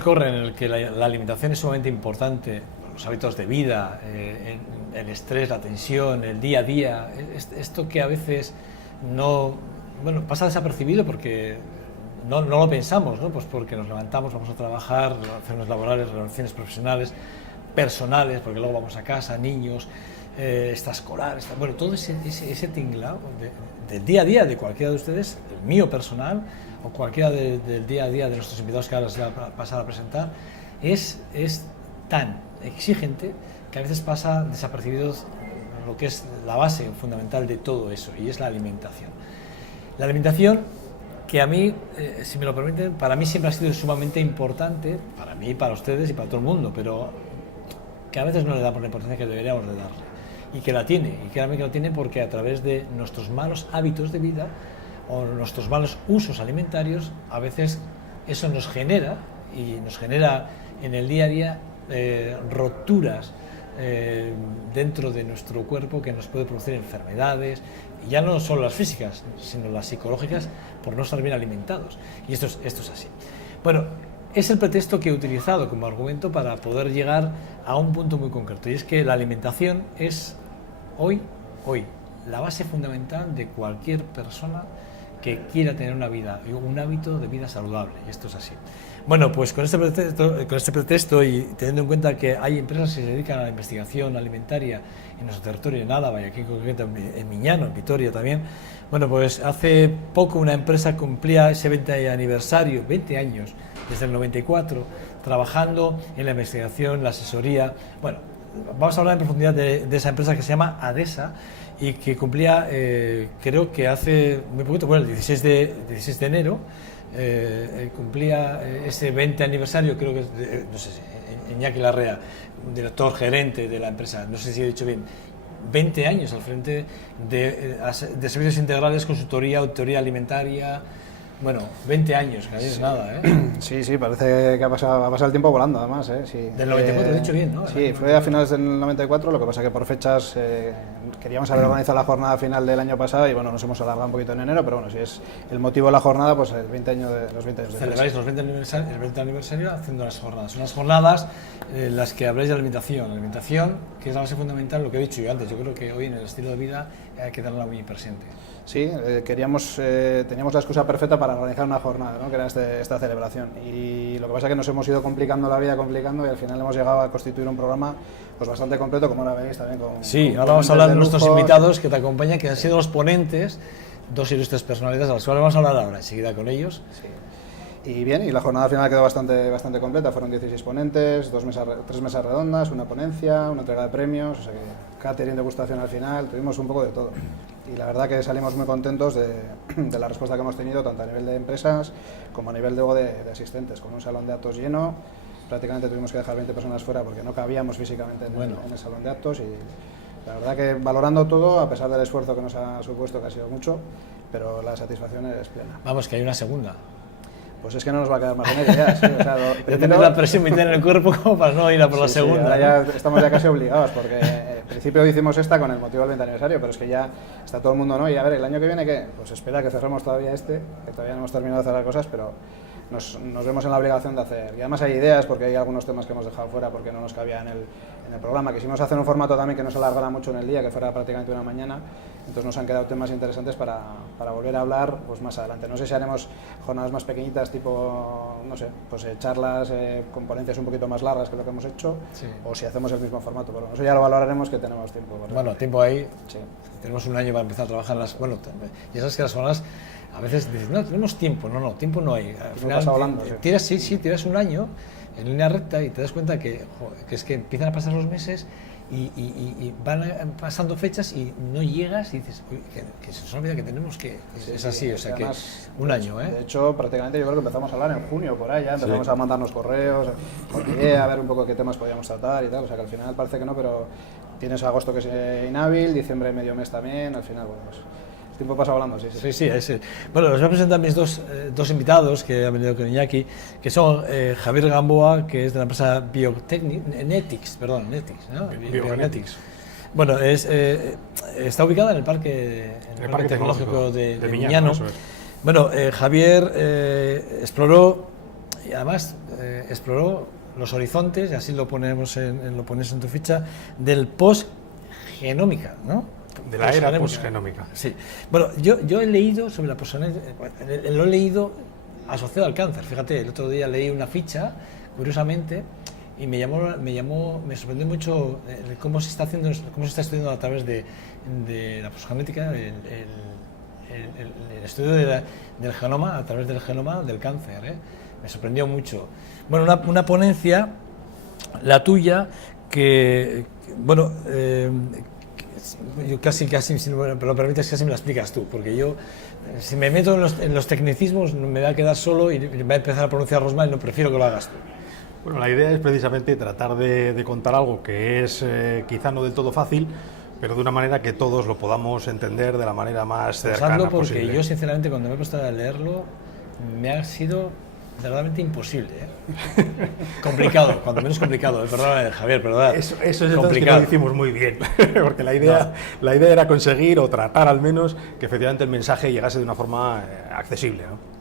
Corre en el que la alimentación es sumamente importante, los hábitos de vida, el estrés, la tensión, el día a día, esto que a veces no, bueno, pasa desapercibido porque no lo pensamos, ¿no? Pues porque nos levantamos, vamos a trabajar, relaciones laborales, relaciones profesionales, personales, porque luego vamos a casa, niños, extraescolar, bueno, todo ese tinglado del día a día de cualquiera de ustedes, el mío personal, o cualquiera del día a día de nuestros invitados que ahora se va a pasar a presentar, es tan exigente que a veces pasa desapercibido lo que es la base fundamental de todo eso, y es la alimentación. La alimentación, que a mí, si me lo permiten, para mí siempre ha sido sumamente importante, para mí, para ustedes y para todo el mundo, pero que a veces no le damos la importancia que deberíamos de darle, y que la tiene, y créanme que la tiene porque a través de nuestros malos hábitos de vida o nuestros malos usos alimentarios, a veces eso nos genera, y nos genera en el día a día roturas dentro de nuestro cuerpo que nos puede producir enfermedades, y ya no solo las físicas, sino las psicológicas, por no estar bien alimentados. Y esto es así. Bueno, es el pretexto que he utilizado como argumento para poder llegar a un punto muy concreto, y es que la alimentación es hoy la base fundamental de cualquier persona que quiera tener un hábito de vida saludable, y esto es así. Bueno, pues con este pretexto y teniendo en cuenta que hay empresas que se dedican a la investigación alimentaria en nuestro territorio, en Álava y aquí en concreto en Miñano, en Vitoria también, bueno, pues hace poco una empresa cumplía ese 20 aniversario, 20 años, desde el 94, trabajando en la investigación, la asesoría. Bueno, vamos a hablar en profundidad de esa empresa que se llama ADESA, y que cumplía, creo que hace muy poquito, bueno, el 16 de enero, cumplía ese 20 aniversario, creo que es, no sé, Iñaki Larrea, director gerente de la empresa, no sé si he dicho bien, 20 años al frente de servicios integrales, consultoría, auditoría alimentaria. Bueno, 20 años, que es nada, ¿eh? Sí, parece que ha pasado el tiempo volando, además, ¿eh? Sí. Del 94, he dicho bien, ¿no? Sí, fue a finales del 94, lo que pasa que por fechas queríamos haber organizado la jornada final del año pasado y bueno, nos hemos alargado un poquito en enero, pero bueno, si es el motivo de la jornada, pues los 20 años de celebráis el 20 aniversario haciendo las jornadas. Son unas jornadas en las que habláis de alimentación, que es la base fundamental, lo que he dicho yo antes. Yo creo que hoy en el estilo de vida hay que darla muy presente. Sí, teníamos la excusa perfecta para organizar una jornada, ¿no? Que era esta celebración. Y lo que pasa es que nos hemos ido complicando la vida, y al final hemos llegado a constituir un programa pues bastante completo, como ahora veis también. Ahora vamos a hablar de nuestros invitados que te acompañan, que han sido los ponentes, dos ilustres personalidades, a las cuales vamos a hablar ahora enseguida con ellos. Sí. Y bien, y la jornada final quedó bastante completa, fueron 16 ponentes, 3 mesas redondas, una ponencia, una entrega de premios, o sea que catering, degustación al final, tuvimos un poco de todo. Y la verdad que salimos muy contentos de la respuesta que hemos tenido, tanto a nivel de empresas como a nivel de asistentes, con un salón de actos lleno. Prácticamente tuvimos que dejar 20 personas fuera porque no cabíamos físicamente en el salón de actos, y la verdad que valorando todo, a pesar del esfuerzo que nos ha supuesto, que ha sido mucho, pero la satisfacción es plena. Vamos, que hay una segunda. Pues es que no nos va a quedar más remedio ya, sí, o sea, ya tenés la presión metida en el cuerpo como para no ir a por la segunda. Sí, ya estamos ya casi obligados, porque al principio hicimos esta con el motivo del 20 aniversario, pero es que ya está todo el mundo, ¿no? Y a ver, ¿el año que viene qué? Pues espera que cerremos todavía que todavía no hemos terminado de cerrar cosas, pero nos vemos en la obligación de hacer. Y además hay ideas, porque hay algunos temas que hemos dejado fuera porque no nos cabía en el programa. Quisimos hacer un formato también que no se alargara mucho en el día, que fuera prácticamente una mañana. Entonces nos han quedado temas interesantes para volver a hablar pues más adelante. No sé si haremos jornadas más pequeñitas, tipo, no sé, pues charlas con ponencias un poquito más largas que lo que hemos hecho, sí, o si hacemos el mismo formato. Pero eso ya lo valoraremos, que tenemos tiempo. Bueno, tiempo ahí, sí. Tenemos un año para empezar a trabajar bueno, ya sabes que las jornadas a veces dicen, no, tenemos tiempo, tiempo no hay. Al final, pasa volando, tiras un año en línea recta y te das cuenta que es que empiezan a pasar los meses y van pasando fechas y no llegas y dices, uy, que se nos olvida que tenemos que... es así, o sea que un año, ¿eh? De hecho, prácticamente yo creo que empezamos a hablar en junio, por ahí, ya empezamos a mandarnos correos, a ver un poco qué temas podíamos tratar y tal, o sea que al final parece que no, pero tienes agosto que es inhábil, diciembre medio mes también, al final, bueno, pues... El tiempo pasa volando, sí. Bueno, les voy a presentar mis dos invitados que han venido con Iñaki, que son Javier Gamboa, que es de la empresa Bionetics, ¿no? Bionetics. Bueno, está ubicada en el Parque Tecnológico de Miñano. Bueno, Javier exploró y además exploró los horizontes, y así lo pones en tu ficha, del post-genómica, ¿no? De la era post-genómica. Sí. Bueno, yo he leído sobre la post-genómica, lo he leído asociado al cáncer. Fíjate, el otro día leí una ficha, curiosamente, y me sorprendió mucho cómo se está estudiando a través de la post-genética el estudio del genoma, a través del genoma del cáncer. Me sorprendió mucho. Bueno, una ponencia, la tuya, bueno, yo casi, si me lo permites, casi me la explicas tú, porque yo, si me meto en los tecnicismos, me voy a quedar solo y me va a empezar a pronunciar Rosmar y no, prefiero que lo hagas tú. Bueno, la idea es precisamente tratar de contar algo que es quizá no del todo fácil, pero de una manera que todos lo podamos entender de la manera más cercana porque posible. Yo, sinceramente, cuando me he puesto a leerlo, me ha sido verdaderamente imposible. Complicado, cuando menos complicado, perdóname, Javier, perdón. Eso es entonces que lo hicimos muy bien, porque la idea era conseguir, o tratar al menos, que efectivamente el mensaje llegase de una forma accesible, ¿no?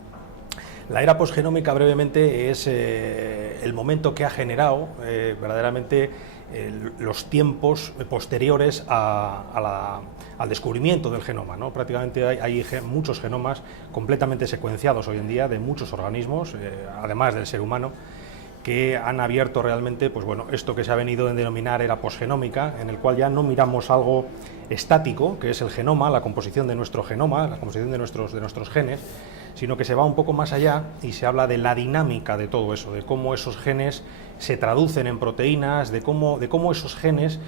La era posgenómica, brevemente, es el momento que ha generado verdaderamente los tiempos posteriores al descubrimiento del genoma, ¿no? Prácticamente hay muchos genomas completamente secuenciados hoy en día de muchos organismos, además del ser humano, que han abierto realmente, pues bueno, esto que se ha venido a denominar era posgenómica, en el cual ya no miramos algo estático, que es el genoma, la composición de nuestro genoma, la composición de nuestros genes, sino que se va un poco más allá y se habla de la dinámica de todo eso, de cómo esos genes se traducen en proteínas, de cómo esos genes,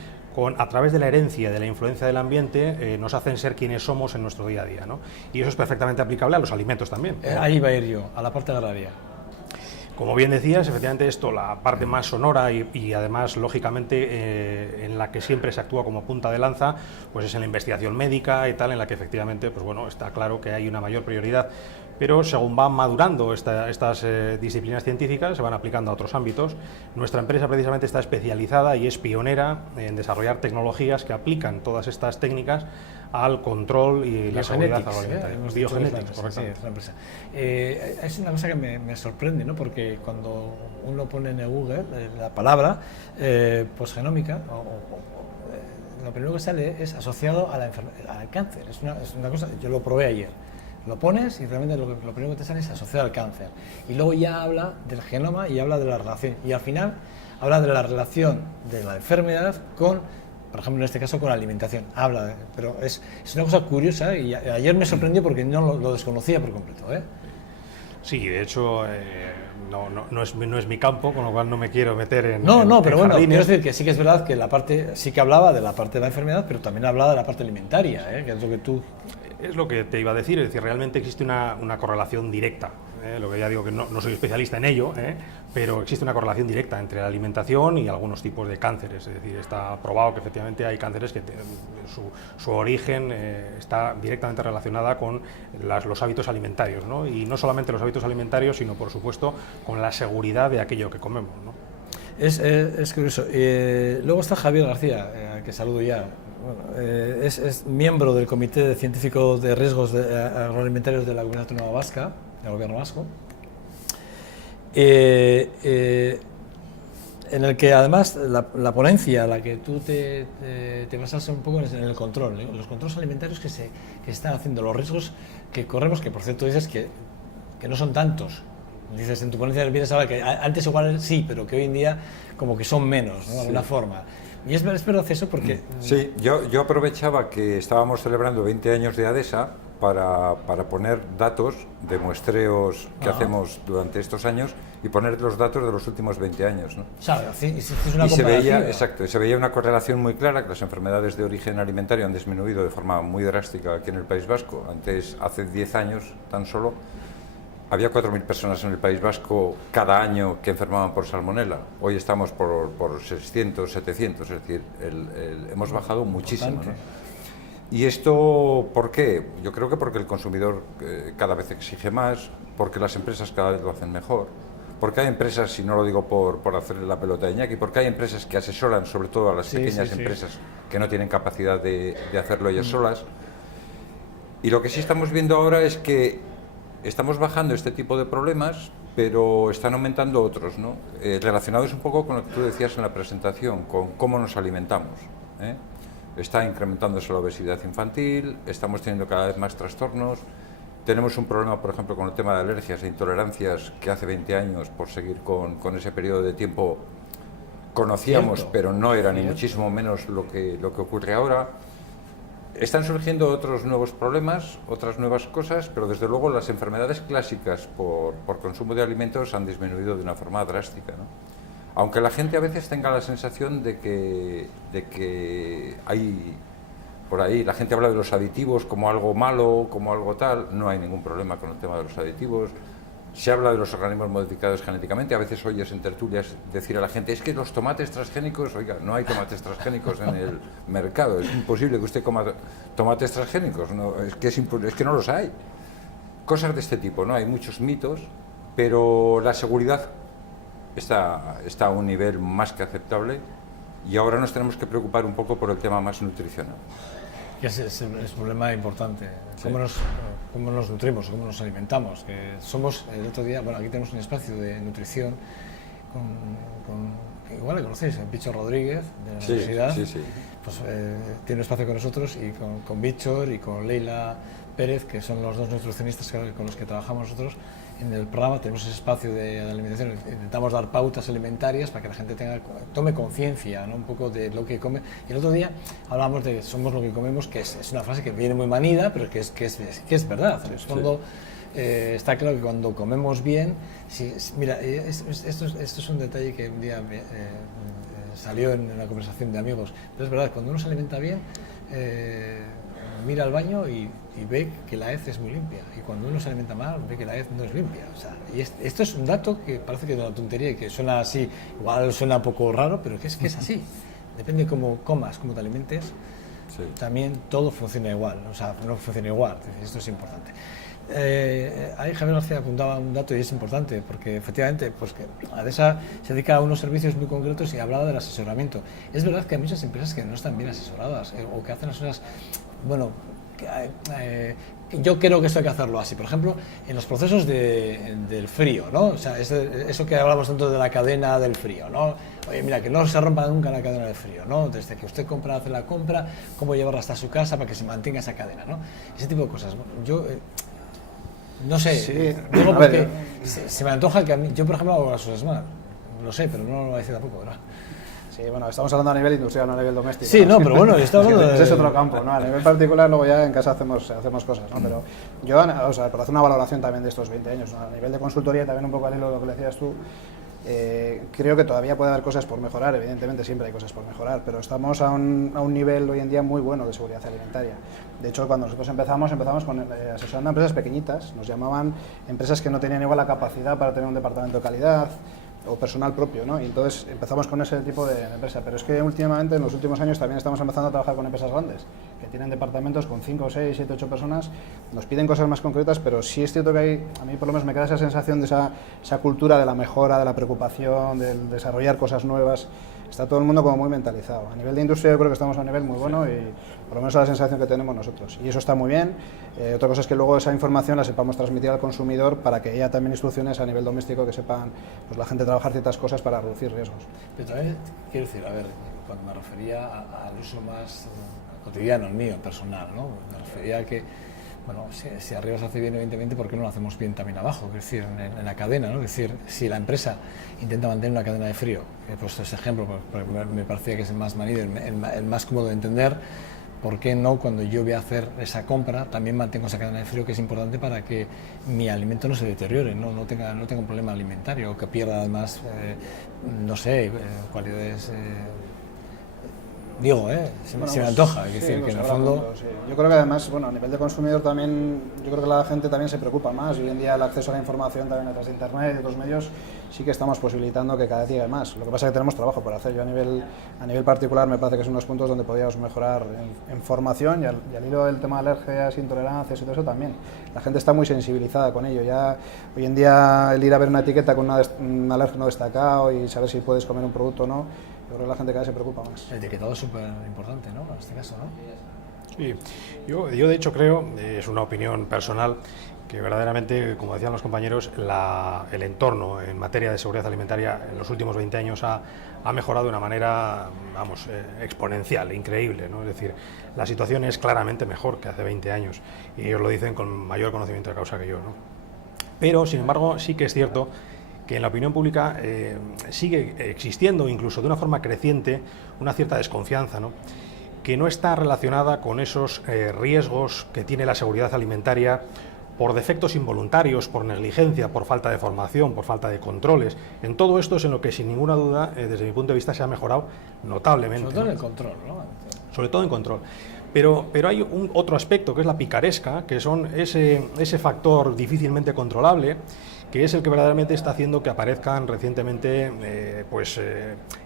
a través de la herencia, de la influencia del ambiente, nos hacen ser quienes somos en nuestro día a día, ¿no? Y eso es perfectamente aplicable a los alimentos también, ¿no? Ahí va a ir yo, a la parte agraria. Como bien decías, efectivamente esto, la parte más sonora y además, lógicamente, en la que siempre se actúa como punta de lanza, pues es en la investigación médica y tal, en la que efectivamente, pues bueno, está claro que hay una mayor prioridad. Pero según van madurando estas disciplinas científicas, se van aplicando a otros ámbitos. Nuestra empresa precisamente está especializada y es pionera en desarrollar tecnologías que aplican todas estas técnicas al control y la seguridad agroalimentaria. Biogenética, correcto. Sí, es una empresa. Es una cosa que me sorprende, ¿no? Porque cuando uno pone en Google la palabra posgenómica, lo primero que sale es asociado al cáncer. Es una cosa, yo lo probé ayer. Lo pones y realmente lo primero que te sale es asociado al cáncer. Y luego ya habla del genoma y habla de la relación. Y al final habla de la relación de la enfermedad con, por ejemplo, en este caso, con la alimentación. Pero es una cosa curiosa y ayer me sorprendió porque no lo desconocía por completo. Sí, de hecho, no es mi campo, con lo cual no me quiero meter en pero bueno, jardines. Quiero decir que sí que es verdad que la parte, sí que hablaba de la parte de la enfermedad, pero también hablaba de la parte alimentaria, que es lo que tú... Es lo que te iba a decir, es decir, realmente existe una correlación directa, lo que ya digo que no soy especialista en ello, pero existe una correlación directa entre la alimentación y algunos tipos de cánceres, es decir, está probado que efectivamente hay cánceres que su origen está directamente relacionada con los hábitos alimentarios, ¿no? Y no solamente los hábitos alimentarios, sino por supuesto con la seguridad de aquello que comemos, ¿no? Es curioso. Luego está Javier García, que saludo ya. Bueno, es miembro del Comité Científico de Riesgos Agroalimentarios de la Comunidad Autónoma Vasca, del Gobierno vasco, en el que además la ponencia a la que tú te basas un poco en el control, los controles alimentarios que se están haciendo, los riesgos que corremos, que por cierto dices que no son tantos. Dices en tu ponencia empiezas a hablar que antes igual sí, pero que hoy en día como que son menos, ¿no? De alguna forma. Y es verdad eso porque... Sí, yo aprovechaba que estábamos celebrando 20 años de ADESA para poner datos de muestreos que hacemos durante estos años y poner los datos de los últimos 20 años, ¿no? Y se veía, se veía una correlación muy clara, que las enfermedades de origen alimentario han disminuido de forma muy drástica aquí en el País Vasco. Hace 10 años tan solo, había 4.000 personas en el País Vasco cada año que enfermaban por salmonela. Hoy estamos por 600, 700, es decir, hemos bajado muchísimo, ¿no? ¿Y esto por qué? Yo creo que porque el consumidor cada vez exige más, porque las empresas cada vez lo hacen mejor, porque hay empresas, y no lo digo por hacerle la pelota a Iñaki, porque hay empresas que asesoran sobre todo a las pequeñas empresas que no tienen capacidad de hacerlo ellas solas. Y lo que sí estamos viendo ahora es que estamos bajando este tipo de problemas pero están aumentando otros, ¿no? Relacionados un poco con lo que tú decías en la presentación, con cómo nos alimentamos, ¿eh? Está incrementándose la obesidad infantil, estamos teniendo cada vez más trastornos, tenemos un problema, por ejemplo, con el tema de alergias e intolerancias que hace 20 años, por seguir con ese periodo de tiempo, conocíamos, Cierto. pero no era ni Cierto. muchísimo menos lo que ocurre ahora. Están surgiendo otros nuevos problemas, otras nuevas cosas, pero desde luego las enfermedades clásicas por consumo de alimentos han disminuido de una forma drástica, ¿no? Aunque la gente a veces tenga la sensación de que hay, por ahí, la gente habla de los aditivos como algo malo, como algo tal, no hay ningún problema con el tema de los aditivos. Se habla de los organismos modificados genéticamente, a veces oyes en tertulias decir a la gente, es que los tomates transgénicos, oiga, no hay tomates transgénicos en el mercado, es imposible que usted coma tomates transgénicos, no, es que no los hay. Cosas de este tipo, ¿no? Hay muchos mitos, pero la seguridad está a un nivel más que aceptable y ahora nos tenemos que preocupar un poco por el tema más nutricional. Que es un problema importante. Sí. Cómo nos nutrimos, cómo nos alimentamos. Que somos, el otro día, bueno, aquí tenemos un espacio de nutrición igual le conocéis, Bichor Rodríguez, de la universidad. Sí. Pues tiene un espacio con nosotros y con Bichor y con Leila Pérez, que son los dos nutricionistas con los que trabajamos nosotros. En el programa tenemos ese espacio de alimentación, intentamos dar pautas alimentarias para que la gente tome conciencia, ¿no? Un poco de lo que come. Y el otro día hablábamos de somos lo que comemos, que es una frase que viene muy manida, pero que es verdad. En el fondo, está claro que cuando comemos bien, mira, esto es un detalle que un día salió en una conversación de amigos, pero es verdad, cuando uno se alimenta bien, mira al baño y ve que la hez es muy limpia, y cuando uno se alimenta mal ve que la hez no es limpia. O sea, y esto es un dato que parece que es una tontería y que suena así, igual suena un poco raro, pero que es así. Depende de cómo comas, cómo te alimentes, también todo funciona igual, o sea, no funciona igual. Esto es importante. Ahí Javier García apuntaba un dato y es importante, porque efectivamente pues que ADESA se dedica a unos servicios muy concretos y hablaba del asesoramiento. Es verdad que hay muchas empresas que no están bien asesoradas o que hacen las cosas, bueno, yo creo que esto hay que hacerlo así. Por ejemplo, en los procesos del frío, ¿no? O sea, eso que hablamos dentro de la cadena del frío, ¿no? Oye, mira, que no se rompa nunca la cadena del frío, ¿no? Desde que usted hace la compra, cómo llevarla hasta su casa para que se mantenga esa cadena, ¿no? Ese tipo de cosas. Yo no sé, digo porque se me antoja que a mí, yo por ejemplo hago las cosas mal, lo sé, pero no lo voy a decir tampoco, ¿verdad? Sí, bueno, estamos hablando a nivel industrial, no a nivel doméstico. Sí, no, pero bueno, yo estaba hablando de... Ese es otro campo, ¿no? A nivel particular, luego ya en casa hacemos cosas, ¿no? Pero yo, o sea, por hacer una valoración también de estos 20 años, ¿no? A nivel de consultoría, también un poco al hilo de lo que decías tú, creo que todavía puede haber cosas por mejorar, evidentemente siempre hay cosas por mejorar, pero estamos a un nivel hoy en día muy bueno de seguridad alimentaria. De hecho, cuando nosotros empezamos con asesorando a empresas pequeñitas, nos llamaban empresas que no tenían igual la capacidad para tener un departamento de calidad o personal propio, ¿no? Y entonces empezamos con ese tipo de empresa, pero es que últimamente, en los últimos años, también estamos empezando a trabajar con empresas grandes, que tienen departamentos con 5, 6, 7, 8 personas, nos piden cosas más concretas, pero sí es cierto que a mí por lo menos me queda esa sensación de esa cultura de la mejora, de la preocupación, del desarrollar cosas nuevas. Está todo el mundo como muy mentalizado. A nivel de industria yo creo que estamos a un nivel muy bueno y por lo menos es la sensación que tenemos nosotros. Y eso está muy bien. Otra cosa es que luego esa información la sepamos transmitir al consumidor para que haya también instrucciones a nivel doméstico que sepan pues, la gente trabajar ciertas cosas para reducir riesgos. Pero también quiero decir, a ver, cuando me refería al uso más cotidiano, el mío, personal, ¿no? Me refería a que, bueno, si arriba se hace bien, evidentemente, ¿por qué no lo hacemos bien también abajo? Es decir, en la cadena, ¿no? Es decir, si la empresa intenta mantener una cadena de frío, he puesto ese ejemplo porque me parecía que es el más manido, el más cómodo de entender, ¿por qué no cuando yo voy a hacer esa compra también mantengo esa cadena de frío que es importante para que mi alimento no se deteriore, no tenga un problema alimentario o que pierda además, no sé, cualidades... Digo, se me antoja, es decir, que en el fondo... Sí. Yo creo que además, bueno, a nivel de consumidor también, yo creo que la gente también se preocupa más. Hoy en día el acceso a la información también a través de internet y de otros medios sí que estamos posibilitando que cada día llegue más. Lo que pasa es que tenemos trabajo por hacer. Yo a nivel particular me parece que son unos puntos donde podríamos mejorar en formación y al hilo del tema de alergias, intolerancias y todo eso también. La gente está muy sensibilizada con ello. Ya hoy en día el ir a ver una etiqueta con un alérgeno destacado y saber si puedes comer un producto o no, yo creo que la gente cada vez se preocupa más. El etiquetado es súper importante, ¿no? En este caso, ¿no? Sí, yo de hecho creo, es una opinión personal, que verdaderamente, como decían los compañeros, el entorno en materia de seguridad alimentaria en los últimos 20 años ha mejorado de una manera, vamos, exponencial, increíble, ¿no? Es decir, la situación es claramente mejor que hace 20 años y ellos lo dicen con mayor conocimiento de causa que yo, ¿no? Pero, sin embargo, sí que es cierto que en la opinión pública sigue existiendo, incluso de una forma creciente, una cierta desconfianza, ¿no?, que no está relacionada con esos riesgos que tiene la seguridad alimentaria por defectos involuntarios, por negligencia, por falta de formación, por falta de controles. En todo esto es en lo que, sin ninguna duda, desde mi punto de vista, se ha mejorado notablemente. Sobre todo en ¿no? el control, ¿no? Sobre todo en control. Pero hay otro aspecto, que es la picaresca, que son ese factor difícilmente controlable, que es el que verdaderamente está haciendo que aparezcan recientemente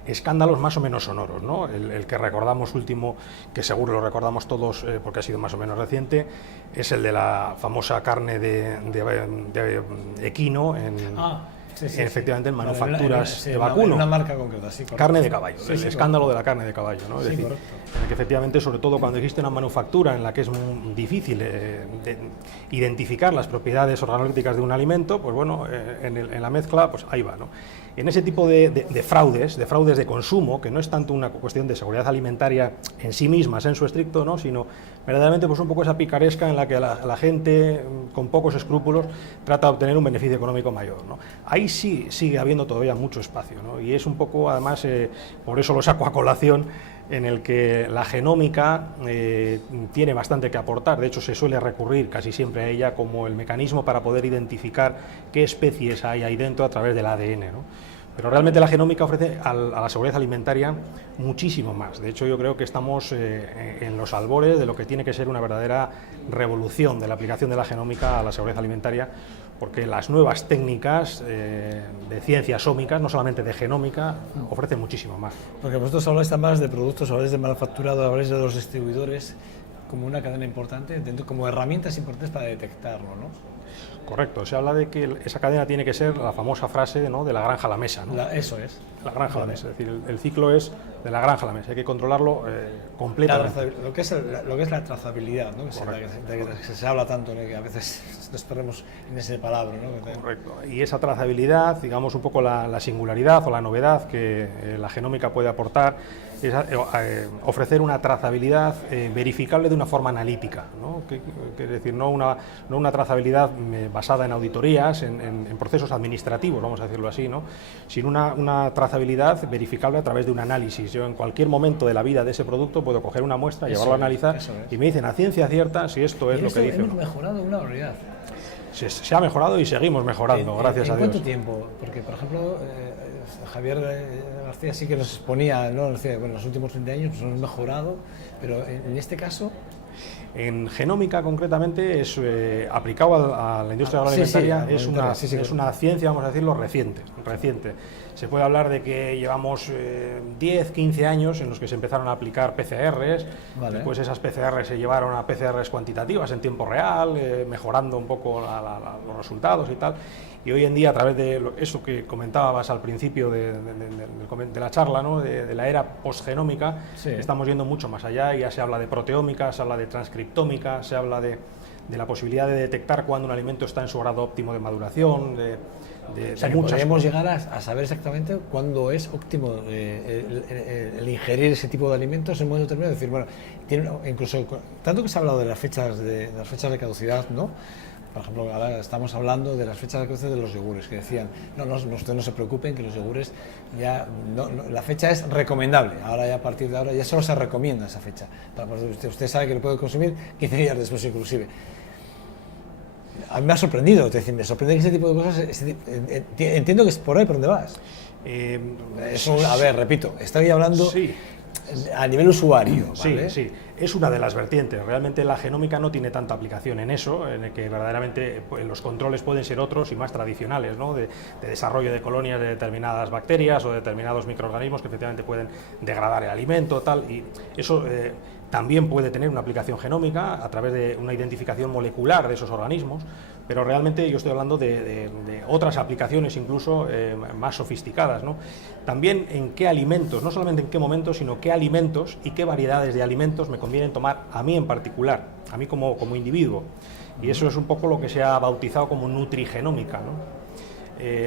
escándalos más o menos sonoros, ¿no? El que recordamos último, que seguro lo recordamos todos porque ha sido más o menos reciente, es el de la famosa carne de equino efectivamente en manufacturas de vacuno. Una marca concreta, sí, correcto. Carne de caballo, Sí, el sí, escándalo correcto. de la carne de caballo, ¿no? Es Sí, decir, correcto. en el que efectivamente, sobre todo cuando existe una manufactura en la que es muy difícil de identificar las propiedades organolépticas de un alimento, pues bueno, en la mezcla, pues ahí va, ¿no? En ese tipo de fraudes de consumo, que no es tanto una cuestión de seguridad alimentaria en sí mismas, en su estricto, ¿no?, sino verdaderamente pues un poco esa picaresca en la que la gente con pocos escrúpulos trata de obtener un beneficio económico mayor, ¿no? Ahí sí sigue habiendo todavía mucho espacio, ¿no? Y es un poco, además, por eso lo saco a colación, en el que la genómica tiene bastante que aportar. De hecho, se suele recurrir casi siempre a ella como el mecanismo para poder identificar qué especies hay ahí dentro a través del ADN, ¿no? Pero realmente la genómica ofrece a la seguridad alimentaria muchísimo más. De hecho, yo creo que estamos en los albores de lo que tiene que ser una verdadera revolución de la aplicación de la genómica a la seguridad alimentaria, porque las nuevas técnicas de ciencias ómicas, no solamente de genómica, ofrecen muchísimo más. Porque vosotros habláis también de productos, habláis de manufacturado, habláis de los distribuidores como una cadena importante, como herramientas importantes para detectarlo, ¿no? Correcto, se habla de que esa cadena tiene que ser la famosa frase, ¿no?, de la granja a la mesa, ¿no? Eso es. La granja a la mesa, es decir, el ciclo es de la granja a la mesa, hay que controlarlo completamente. Lo que es la trazabilidad, ¿no? Que se habla tanto, ¿no?, que a veces nos perdemos en ese palabra, ¿no? Correcto, y esa trazabilidad, digamos un poco la singularidad o la novedad que la genómica puede aportar, es ofrecer una trazabilidad verificable de una forma analítica, ¿no? Es decir, no una trazabilidad basada en auditorías, en procesos administrativos, vamos a decirlo así, ¿no?, sino una trazabilidad verificable a través de un análisis. Yo en cualquier momento de la vida de ese producto puedo coger una muestra, llevarlo a analizar y me dicen a ciencia cierta si esto es lo que dice. Hemos mejorado una barbaridad. Se ha mejorado y seguimos mejorando, gracias a Dios. ¿En cuánto tiempo? Porque, por ejemplo, Javier García sí que nos exponía, ¿no?, decía, bueno, en los últimos 20 años pues hemos mejorado, pero en este caso... En genómica, concretamente, es aplicado a la industria agroalimentaria, es una ciencia, vamos a decirlo, reciente. Se puede hablar de que llevamos 10, 15 años en los que se empezaron a aplicar PCRs, Vale. Después esas PCRs se llevaron a PCRs cuantitativas en tiempo real, mejorando un poco los resultados y tal. Y hoy en día, a través de eso que comentabas al principio de la charla, ¿no?, de la era postgenómica, Sí. estamos yendo mucho más allá. Ya se habla de proteómica, se habla de transcriptómica, se habla de la posibilidad de detectar cuándo un alimento está en su grado óptimo de maduración, O sea, que podríamos llegar a saber exactamente cuándo es óptimo el ingerir ese tipo de alimentos en un momento determinado. Es decir, bueno, incluso tanto que se ha hablado de las fechas de caducidad, ¿no? Por ejemplo, ahora estamos hablando de las fechas de caducidad de los yogures, que decían, ustedes no se preocupen, que los yogures ya, la fecha es recomendable, ahora ya a partir de ahora ya solo se recomienda esa fecha. Usted sabe que lo puede consumir 15 días después inclusive. A mí me ha sorprendido, es decir, me sorprende que ese tipo de cosas, entiendo que es por ahí por donde vas. A ver, repito, estoy hablando Sí. a nivel usuario, ¿vale? Sí, es una de las vertientes. Realmente la genómica no tiene tanta aplicación en eso, en el que verdaderamente los controles pueden ser otros y más tradicionales, ¿no?, de desarrollo de colonias de determinadas bacterias o determinados microorganismos que efectivamente pueden degradar el alimento, tal, y eso también puede tener una aplicación genómica a través de una identificación molecular de esos organismos, pero realmente yo estoy hablando de otras aplicaciones incluso más sofisticadas, ¿no? También en qué alimentos, no solamente en qué momentos, sino qué alimentos y qué variedades de alimentos me convienen tomar a mí en particular, a mí como individuo. Y eso es un poco lo que se ha bautizado como nutrigenómica, ¿no?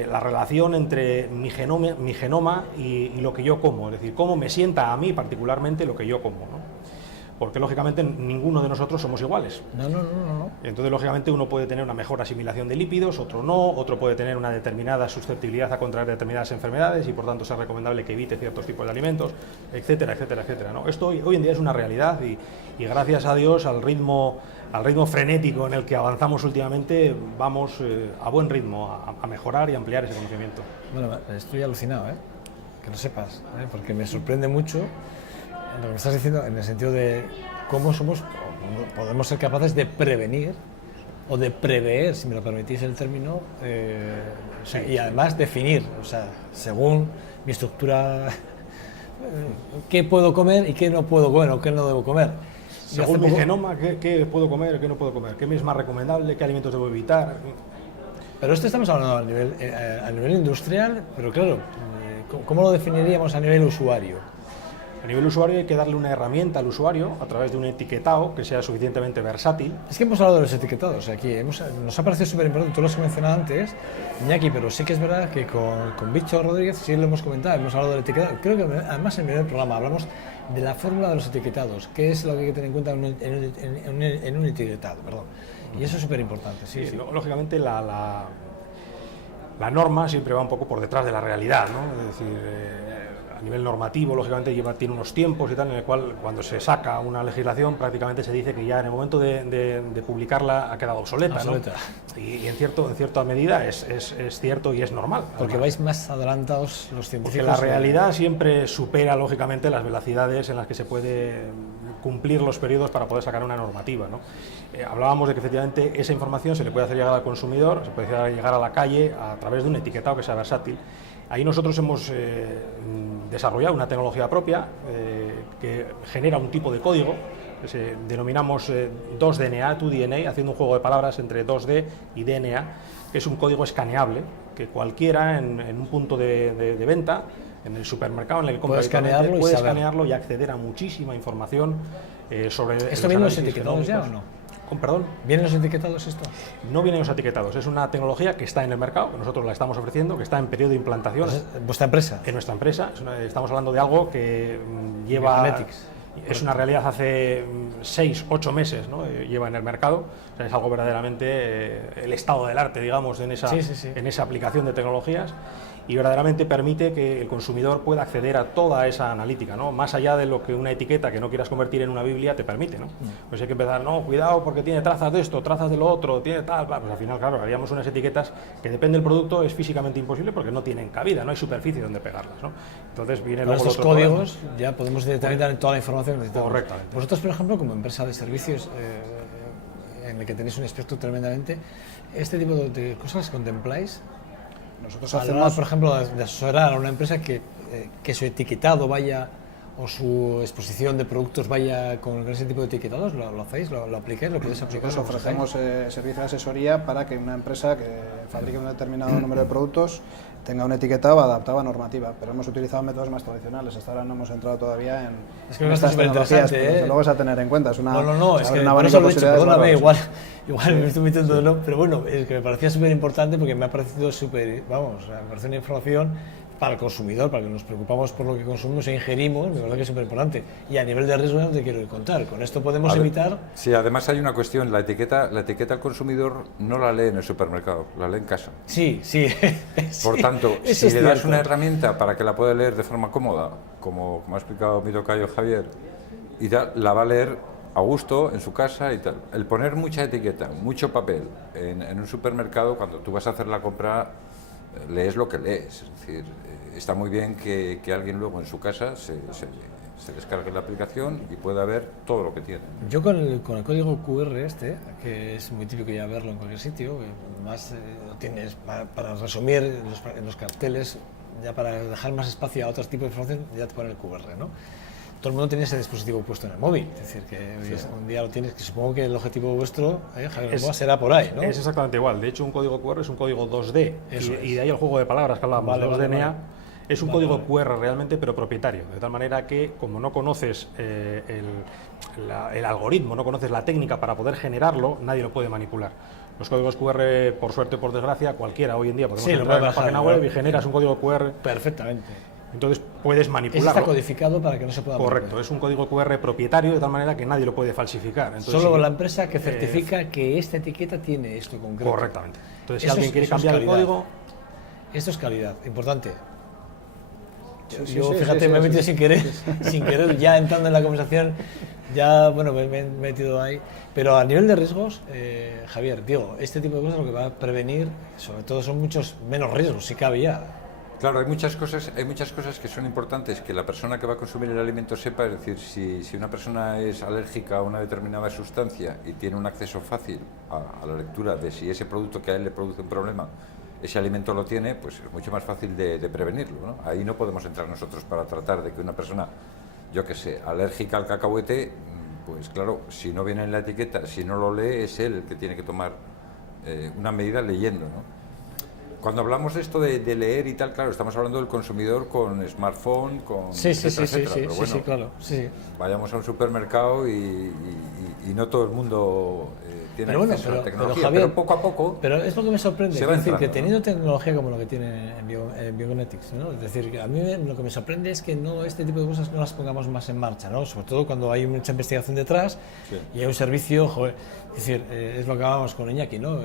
La relación entre mi genoma y lo que yo como, es decir, cómo me sienta a mí particularmente lo que yo como, ¿no? Porque lógicamente ninguno de nosotros somos iguales. No. Entonces, lógicamente, uno puede tener una mejor asimilación de lípidos, otro no, otro puede tener una determinada susceptibilidad a contraer determinadas enfermedades y por tanto es recomendable que evite ciertos tipos de alimentos, etcétera, etcétera, etcétera, ¿no? Esto hoy en día es una realidad y gracias a Dios al ritmo frenético en el que avanzamos últimamente, vamos a buen ritmo a mejorar y ampliar ese conocimiento. Bueno, estoy alucinado, que lo sepas, porque me sorprende mucho lo que me estás diciendo en el sentido de cómo podemos ser capaces de prevenir o de prever, si me lo permitís el término, y además definir, o sea, según mi estructura, qué puedo comer y qué no puedo comer o qué no debo comer. Según mi genoma, ¿qué puedo comer, qué no puedo comer? ¿Qué me es más recomendable? ¿Qué alimentos debo evitar? Pero esto estamos hablando a nivel industrial, pero claro, ¿cómo lo definiríamos a nivel usuario? A nivel usuario hay que darle una herramienta al usuario a través de un etiquetado que sea suficientemente versátil. Es que hemos hablado de los etiquetados aquí, nos ha parecido súper importante, tú lo has mencionado antes, Iñaki, pero sí que es verdad que con Víctor Rodríguez sí lo hemos comentado, hemos hablado del etiquetado. Creo que además en el primer programa hablamos de la fórmula de los etiquetados, qué es lo que hay que tener en cuenta en un etiquetado, perdón. Y eso es súper importante. Sí. Lógicamente la norma siempre va un poco por detrás de la realidad, ¿no? Es decir, a nivel normativo, lógicamente tiene unos tiempos y tal, en el cual cuando se saca una legislación prácticamente se dice que ya en el momento de publicarla ha quedado obsoleta, ¿no? Y en cierta medida es cierto y es normal. Porque vais más adelantados los científicos. Porque la realidad siempre supera lógicamente las velocidades en las que se puede cumplir los periodos para poder sacar una normativa, ¿no? Hablábamos de que efectivamente esa información se le puede hacer llegar al consumidor, se puede hacer llegar a la calle a través de un etiquetado que sea versátil. Ahí nosotros hemos desarrollado una tecnología propia que genera un tipo de código que denominamos 2DNA, 2DNA, haciendo un juego de palabras entre 2D y DNA, que es un código escaneable que cualquiera en un punto de venta, en el supermercado, en el que compra, puede escanearlo y acceder a muchísima información sobre... ¿Esto viene los etiquetados ya o no? ¿Perdón? ¿Vienen los etiquetados esto? No vienen los etiquetados, es una tecnología que está en el mercado, que nosotros la estamos ofreciendo, que está en periodo de implantación. ¿En vuestra empresa? En nuestra empresa, estamos hablando de algo que lleva... Biogenetics. Es una realidad hace 6-8 meses, ¿no? Lleva en el mercado, o sea, es algo verdaderamente el estado del arte, digamos, en esa aplicación de tecnologías, y verdaderamente permite que el consumidor pueda acceder a toda esa analítica, ¿no? Más allá de lo que una etiqueta que no quieras convertir en una Biblia te permite, ¿no? Pues hay que empezar, no, cuidado porque tiene trazas de esto, trazas de lo otro, tiene tal, pues al final, claro, haríamos unas etiquetas que depende del producto, es físicamente imposible porque no tienen cabida, no hay superficie donde pegarlas, ¿no? Entonces viene luego estos códigos ya podemos directamente dar toda la información que necesitamos. Correctamente. Vosotros, por ejemplo, como empresa de servicios en el que tenéis un experto tremendamente, ¿este tipo de cosas contempláis? Nosotros hacemos, por ejemplo, de asesorar a una empresa que su etiquetado vaya o su exposición de productos vaya con ese tipo de etiquetados. ¿Lo hacéis? ¿Lo aplicáis? ¿Lo podéis aplicar? Nosotros ofrecemos servicio de asesoría para que una empresa que fabrique un determinado número de productos tenga un etiquetado adaptado a normativa, pero hemos utilizado métodos más tradicionales. Hasta ahora no hemos entrado todavía en estas tecnologías, pero desde luego es a tener en cuenta. Es una, es que por eso lo he dicho, perdóname, igual me estoy metiendo, pero bueno, es que me parecía súper importante porque me ha parecido me parece una información para el consumidor, para que nos preocupamos por lo que consumimos e ingerimos, me parece que es súper importante. Y a nivel de riesgo no te quiero contar, con esto podemos evitar... Sí, además hay una cuestión, la etiqueta al consumidor no la lee en el supermercado, la lee en casa. Sí. Por tanto, si le das una herramienta para que la pueda leer de forma cómoda, como ha explicado mi tocayo Javier, y la va a leer a gusto en su casa y tal. El poner mucha etiqueta, mucho papel en un supermercado, cuando tú vas a hacer la compra, lees lo que lees. Es decir, está muy bien que alguien luego en su casa se descargue la aplicación y pueda ver todo lo que tiene. Yo con el código QR que es muy típico ya verlo en cualquier sitio, más lo tienes para resumir en los carteles, ya para dejar más espacio a otros tipos de información, ya te pone el QR, ¿no? todo el mundo tiene ese dispositivo puesto en el móvil. Es decir, que un día lo tienes, que supongo que el objetivo vuestro, Javier Novoa, será por ahí, ¿no? Es exactamente igual. De hecho, un código QR es un código 2D. Y de ahí el juego de palabras que hablábamos, 2DNA. Es un código QR realmente, pero propietario, de tal manera que, como no conoces el algoritmo, no conoces la técnica para poder generarlo, nadie lo puede manipular. Los códigos QR, por suerte o por desgracia, cualquiera hoy en día podemos entrar en la página web y generas un código QR. Perfectamente. Entonces puedes manipularlo. Está codificado para que no se pueda manipular. Correcto, es un código QR propietario, de tal manera que nadie lo puede falsificar. Entonces, solo la empresa que certifica que esta etiqueta tiene esto concreto. Correctamente. Entonces, si alguien quiere cambiar el código... Esto es calidad, importante. Yo fíjate, me he metido sin querer, ya entrando en la conversación, ya, bueno, me he metido ahí. Pero a nivel de riesgos, Javier, digo, este tipo de cosas lo que va a prevenir, sobre todo son muchos menos riesgos, si cabe ya. Claro, hay muchas cosas que son importantes que la persona que va a consumir el alimento sepa. Es decir, si una persona es alérgica a una determinada sustancia y tiene un acceso fácil a la lectura de si ese producto que a él le produce un problema, ese alimento lo tiene, pues es mucho más fácil de prevenirlo, ¿no? Ahí no podemos entrar nosotros para tratar de que una persona, yo qué sé, alérgica al cacahuete, pues claro, si no viene en la etiqueta, si no lo lee, es él el que tiene que tomar una medida leyendo, ¿no? Cuando hablamos de esto de leer y tal, claro, estamos hablando del consumidor con smartphone, con etcétera, pero bueno, sí, claro. Sí. Vayamos a un supermercado y no todo el mundo tiene acceso a la tecnología, Javier, pero poco a poco. Pero es lo que me sorprende, es decir, que teniendo tecnología como lo que tiene en Biogenetics, ¿no? Es decir, que a mí lo que me sorprende es que no este tipo de cosas no las pongamos más en marcha, ¿no? Sobre todo cuando hay mucha investigación detrás y hay un servicio, joder, es decir, es lo que hablábamos con Iñaki, ¿no?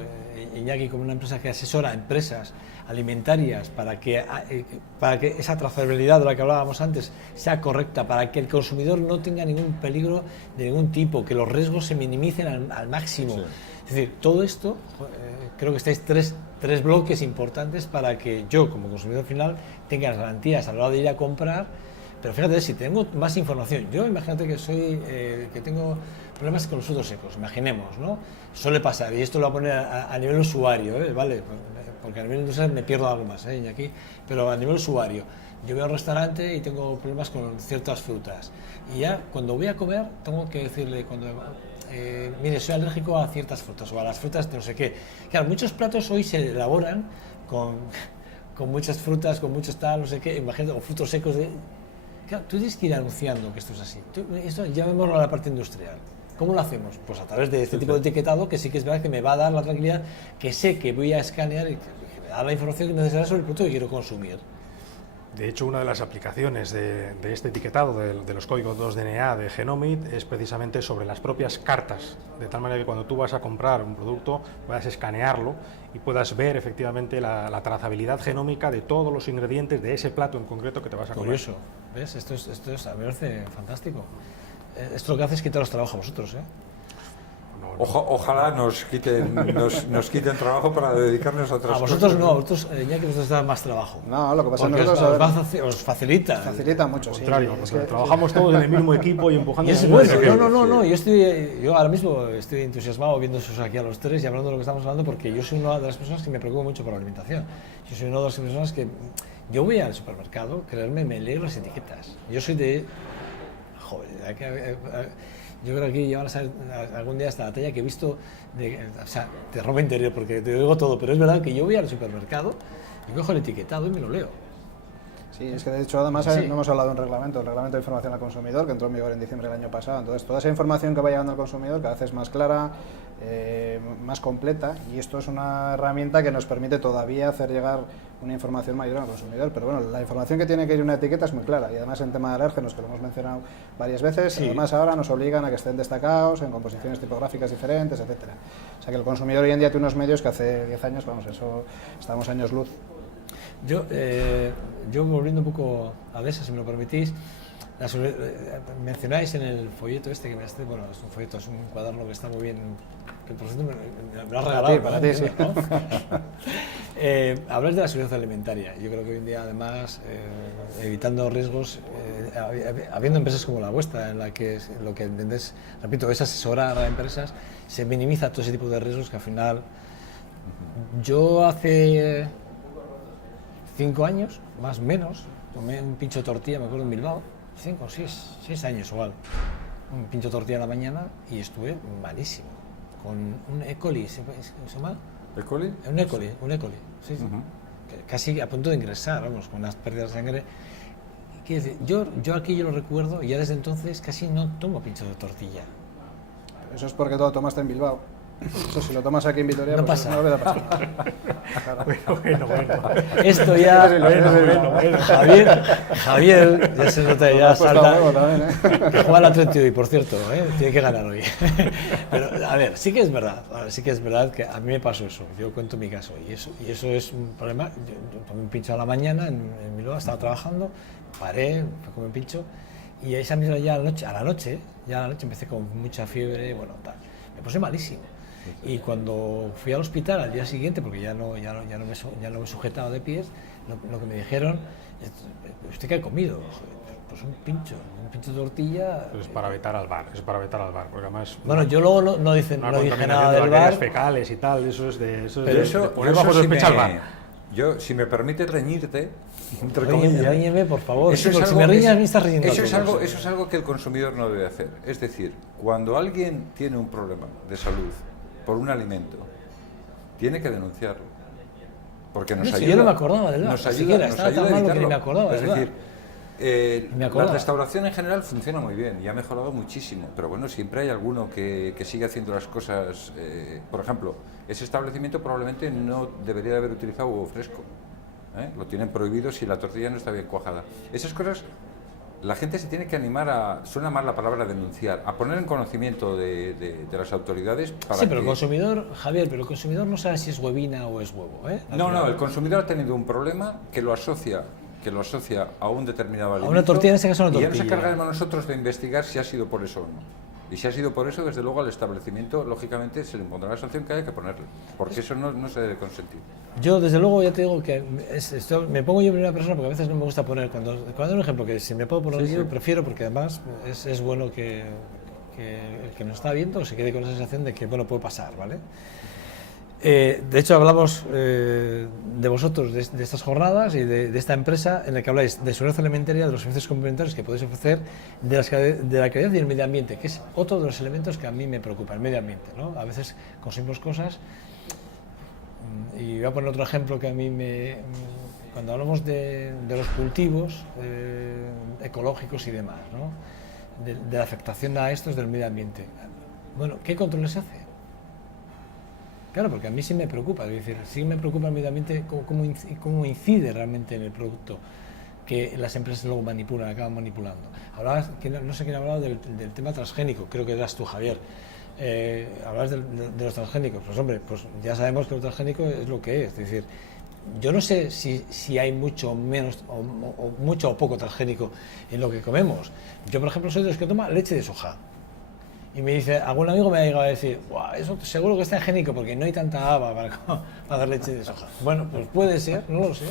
Iñaki, como una empresa que asesora a empresas alimentarias para que esa trazabilidad de la que hablábamos antes sea correcta, para que el consumidor no tenga ningún peligro de ningún tipo, que los riesgos se minimicen al máximo. Sí. Es decir, todo esto, creo que estáis tres bloques importantes para que yo, como consumidor final, tenga las garantías a la hora de ir a comprar. Pero fíjate, si tengo más información, yo imagínate que que tengo problemas con los frutos secos, imaginemos, ¿no? Suele pasar, y esto lo voy a poner a nivel usuario, ¿vale? Porque a nivel industrial me pierdo algo más, Iñaki, pero a nivel usuario, yo voy a un restaurante y tengo problemas con ciertas frutas, y ya cuando voy a comer tengo que decirle, mire, soy alérgico a ciertas frutas, o a las frutas de no sé qué. Claro, muchos platos hoy se elaboran con muchas frutas, con muchos tal, no sé qué, imagínate, o frutos secos Claro, tú tienes que ir anunciando que esto es así. Esto llamémoslo a la parte industrial. ¿Cómo lo hacemos? Pues a través de este tipo de etiquetado, que sí que es verdad que me va a dar la tranquilidad, que sé que voy a escanear y que me da la información necesaria sobre el producto que quiero consumir. De hecho, una de las aplicaciones de este etiquetado de los códigos 2DNA de Genomit es precisamente sobre las propias cartas, de tal manera que cuando tú vas a comprar un producto puedas escanearlo y puedas ver efectivamente la trazabilidad genómica de todos los ingredientes de ese plato en concreto que te vas a comer. Curioso, ¿ves? Esto es, a mí me parece fantástico. Esto lo que hace es quitaros trabajo a vosotros, ¿eh? Ojalá nos quiten trabajo para dedicarnos a otras cosas. A vosotros no, a vosotros, Iñaki, vosotros da más trabajo. No, lo que pasa es que nosotros os facilita. Facilita mucho, sí. Contrario, porque trabajamos todos en el mismo equipo y empujando. Y es bueno, no, yo ahora mismo estoy entusiasmado viéndoos aquí a los tres y hablando de lo que estamos hablando, porque yo soy una de las personas que me preocupa mucho por la alimentación. Yo soy una de las personas que, yo voy al supermercado, creerme, me leo las etiquetas. Yo soy de, joder, yo creo que aquí ya van a saber algún día hasta la talla que he visto, o sea, de ropa interior, porque te digo todo, pero es verdad que yo voy al supermercado y cojo el etiquetado y me lo leo. Sí, es que de hecho además no hemos hablado de un reglamento, el reglamento de información al consumidor, que entró en vigor en diciembre del año pasado. Entonces toda esa información que va llegando al consumidor cada vez es más clara, más completa, y esto es una herramienta que nos permite todavía hacer llegar una información mayor al consumidor. Pero bueno, la información que tiene que ir en una etiqueta es muy clara, y además en tema de alérgenos, que lo hemos mencionado varias veces, además ahora nos obligan a que estén destacados en composiciones tipográficas diferentes, etcétera. O sea que el consumidor hoy en día tiene unos medios que hace 10 años, vamos, eso estamos años luz. Yo volviendo un poco a Desa, si me lo permitís, mencionáis en el folleto este que me hace, bueno, es un folleto, es un cuaderno que está muy bien, que por cierto me lo has regalado para ti, sí. ¿no? Habláis de la seguridad alimentaria. Yo creo que hoy en día, además, evitando riesgos, habiendo empresas como la vuestra, en la que lo que entendés, repito, es asesorar a empresas, se minimiza todo ese tipo de riesgos que al final. Yo hace 5 años, más o menos, tomé un pincho de tortilla, me acuerdo, en Bilbao, 5 o 6 años igual. Un pincho de tortilla a la mañana y estuve malísimo. Con un E. coli, ¿se llama? ¿E. coli? Un E. coli, sí. Casi a punto de ingresar, vamos, con unas pérdidas de sangre. Quiero decir, yo aquello lo recuerdo y ya desde entonces casi no tomo pincho de tortilla. Eso es porque tú lo tomaste en Bilbao. Eso si lo tomas aquí en Vitoria, No pues pasa. no pasa. Bueno. Esto ya... Bueno. Javier, ya se nota, ya salta... Huevo también, ¿eh? Que juega al Atlético y por cierto, tiene que ganar hoy. Pero a ver, sí que es verdad que a mí me pasó eso. Yo cuento mi caso y eso es un problema. Yo tomé un pincho a la mañana en Bilbao, estaba trabajando, paré, fue como un pincho y esa misma ya a la noche empecé con mucha fiebre, bueno, tal. Me puse malísimo. Y cuando fui al hospital al día siguiente, porque ya no me sujetaba de pies, lo que me dijeron, ¿usted qué ha comido? Pues un pincho de tortilla. Es para vetar al bar, porque además... Bueno, yo luego no dije nada del bar. Fecales y tal, eso es de yo poner bajo sospecha al bar. Yo, si me permite reñirte, entre Reñime, por favor. Eso es porque algo, si me riñas, me estás riñendo. eso es algo que el consumidor no debe hacer. Es decir, cuando alguien tiene un problema de salud por un alimento, tiene que denunciarlo. Porque nos ayuda. Yo no me acordaba del bar. Nos ayuda, estaba tan malo que ni me acordaba Es del bar. decir, Me la acordaba. restauración en general funciona muy bien y ha mejorado muchísimo, pero bueno, siempre hay alguno que sigue haciendo las cosas. Por ejemplo, ese establecimiento probablemente no debería de haber utilizado huevo fresco. Lo tienen prohibido si la tortilla no está bien cuajada. Esas cosas, la gente se tiene que animar suena mal la palabra denunciar, a poner en conocimiento de las autoridades para Sí, pero que... el consumidor, Javier, no sabe si es huevina o es huevo, ¿eh? No, el consumidor ha tenido un problema que lo asocia a un determinado alimento. A una tortilla, en este caso una Y ya tortilla. nos encargaremos nosotros de investigar si ha sido por eso o no. Y si ha sido por eso, desde luego al establecimiento, lógicamente, se le impondrá la sanción que haya que ponerle, porque eso no se debe consentir. Yo, desde luego, ya te digo que me pongo yo en primera persona porque a veces no me gusta poner, cuando un ejemplo que si me puedo poner yo, prefiero, porque además es bueno que el que nos está viendo se quede con la sensación de que, bueno, puede pasar, ¿vale? De hecho, hablamos de vosotros, de estas jornadas y de esta empresa en la que habláis de seguridad alimentaria, de los servicios complementarios que podéis ofrecer, de la calidad y el medio ambiente, que es otro de los elementos que a mí me preocupa, el medio ambiente, ¿no? A veces conseguimos cosas, y voy a poner otro ejemplo que a mí cuando hablamos de los cultivos ecológicos y demás, ¿no? De la afectación a estos del medio ambiente. Bueno, ¿qué controles se hace? Claro, porque a mí sí me preocupa, es decir, sí me preocupa el medio ambiente, cómo incide realmente en el producto que las empresas luego acaban manipulando. Hablabas, no sé quién hablaba del tema transgénico, creo que eras tú, Javier. Hablabas de los transgénicos, pues hombre, pues ya sabemos que lo transgénico es lo que es decir, yo no sé si hay mucho menos o mucho o poco transgénico en lo que comemos. Yo, por ejemplo, soy de los que toma leche de soja. Y me dice, algún amigo me ha llegado a decir, eso seguro que es transgénico porque no hay tanta haba para dar leche de soja. Bueno, pues puede ser, no lo sé.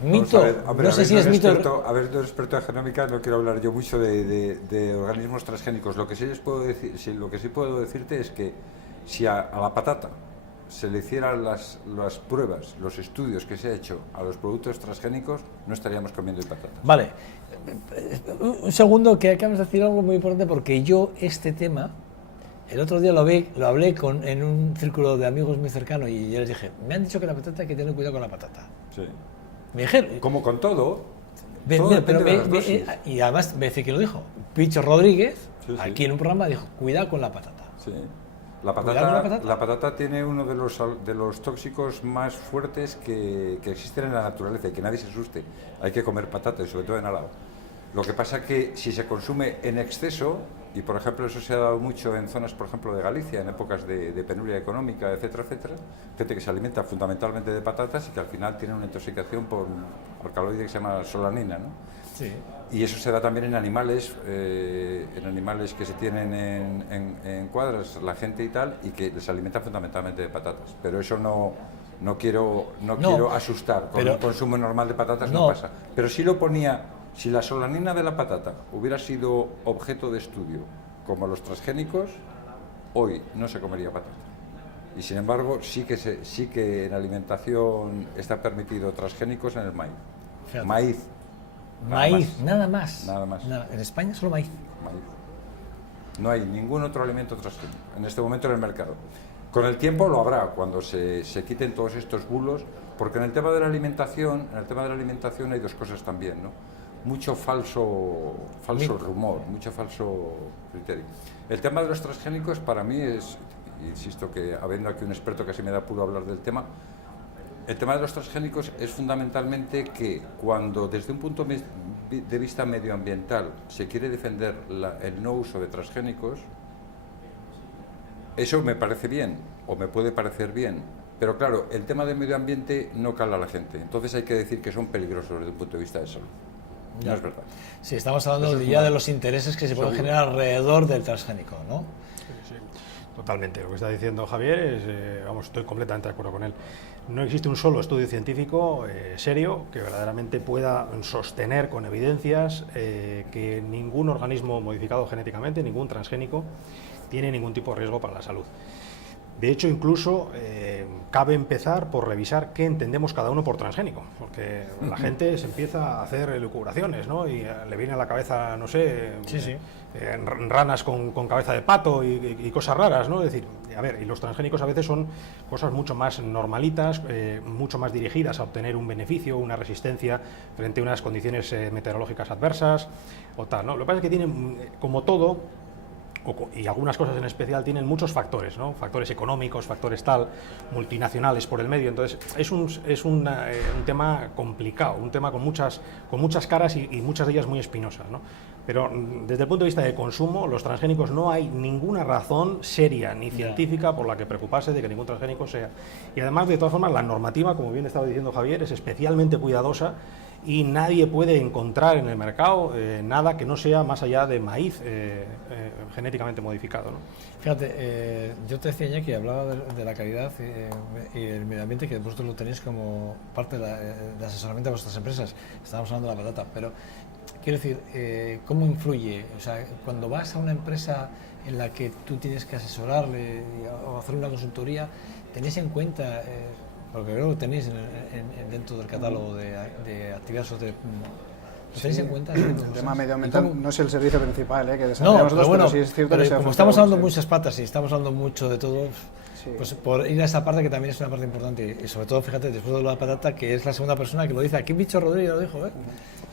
Mito, no sé si es mito. A ver, de experto en genómica no quiero hablar yo mucho de organismos transgénicos. Lo que sí puedo decirte es que si a la patata se le hicieran las pruebas, los estudios que se ha hecho a los productos transgénicos, no estaríamos comiendo patatas. Vale, un segundo, que acabas de decir algo muy importante, porque yo este tema, el otro día lo hablé en un círculo de amigos muy cercano y yo les dije, me han dicho que la patata hay que tener cuidado con la patata. Sí. Me dijeron... Como con todo, y además me dice quién lo dijo, Picho Rodríguez, sí. aquí en un programa dijo, cuidado con la patata. Sí. La patata tiene uno de los tóxicos más fuertes que existen en la naturaleza y que nadie se asuste. Hay que comer patata y sobre todo en Álava. Lo que pasa que si se consume en exceso, y por ejemplo eso se ha dado mucho en zonas, por ejemplo, de Galicia, en épocas de penuria económica, etcétera, gente que se alimenta fundamentalmente de patatas y que al final tiene una intoxicación por un alcaloide que se llama solanina, ¿no? Sí. Y eso se da también en animales que se tienen en cuadras, la gente y tal, y que les alimentan fundamentalmente de patatas. Pero eso no quiero asustar. Con el consumo normal de patatas no pasa. Pero sí lo ponía, si la solanina de la patata hubiera sido objeto de estudio como los transgénicos, hoy no se comería patata. Y sin embargo, sí que en alimentación está permitido transgénicos en el maíz. Fíjate. Maíz. Maíz, nada más. Nada más. En España solo maíz. Maíz. No hay ningún otro alimento transgénico en este momento en el mercado. Con el tiempo lo habrá, cuando se quiten todos estos bulos, porque en el tema de la alimentación, hay dos cosas también, ¿no? Mucho falso rumor, mucho falso criterio. El tema de los transgénicos para mí es, insisto que habiendo aquí un experto casi me da apuro hablar del tema, el tema de los transgénicos es fundamentalmente que cuando desde un punto de vista medioambiental se quiere defender el no uso de transgénicos, eso me parece bien o me puede parecer bien, pero claro, el tema del medio ambiente no cala a la gente, entonces hay que decir que son peligrosos desde un punto de vista de salud. Ya. No es verdad. Sí, estamos hablando ya de los intereses que se pueden generar alrededor del transgénico, ¿no? Sí, totalmente. Lo que está diciendo Javier es, vamos, estoy completamente de acuerdo con él. No existe un solo estudio científico serio que verdaderamente pueda sostener con evidencias que ningún organismo modificado genéticamente, ningún transgénico, tiene ningún tipo de riesgo para la salud. De hecho, incluso cabe empezar por revisar qué entendemos cada uno por transgénico, porque la gente se empieza a hacer elucubraciones, ¿no? Y le viene a la cabeza, no sé, ranas con cabeza de pato y cosas raras, ¿no? Es decir, a ver, y los transgénicos a veces son cosas mucho más normalitas, mucho más dirigidas a obtener un beneficio, una resistencia frente a unas condiciones meteorológicas adversas o tal, ¿no? Lo que pasa es que tienen, como todo, y algunas cosas en especial, tienen muchos factores, ¿no? Factores económicos, factores multinacionales por el medio. Entonces es un tema complicado, un tema con muchas caras y muchas de ellas muy espinosas, ¿no? Pero desde el punto de vista de consumo, los transgénicos, no hay ninguna razón seria ni científica por la que preocuparse de que ningún transgénico sea. Y además, de todas formas, la normativa, como bien estaba diciendo Javier, es especialmente cuidadosa y nadie puede encontrar en el mercado nada que no sea más allá de maíz genéticamente modificado, ¿no? Fíjate, yo te decía ya que hablaba de la calidad y el medio ambiente, que vosotros lo tenéis como parte de asesoramiento de vuestras empresas. Estábamos hablando de la patata, pero quiero decir, ¿cómo influye? O sea, cuando vas a una empresa en la que tú tienes que asesorarle o hacer una consultoría, ¿tenéis en cuenta, porque creo que tenéis dentro del catálogo de actividades, ¿lo tenéis en cuenta? El tema medioambiental no es el servicio principal que desarrollamos nosotros, bueno, pero sí es cierto que como estamos hablando de muchas patas y estamos hablando mucho de todo, pues por ir a esa parte que también es una parte importante, y sobre todo, fíjate, después de la patata, que es la segunda persona que lo dice, aquí Bicho Rodríguez lo dijo,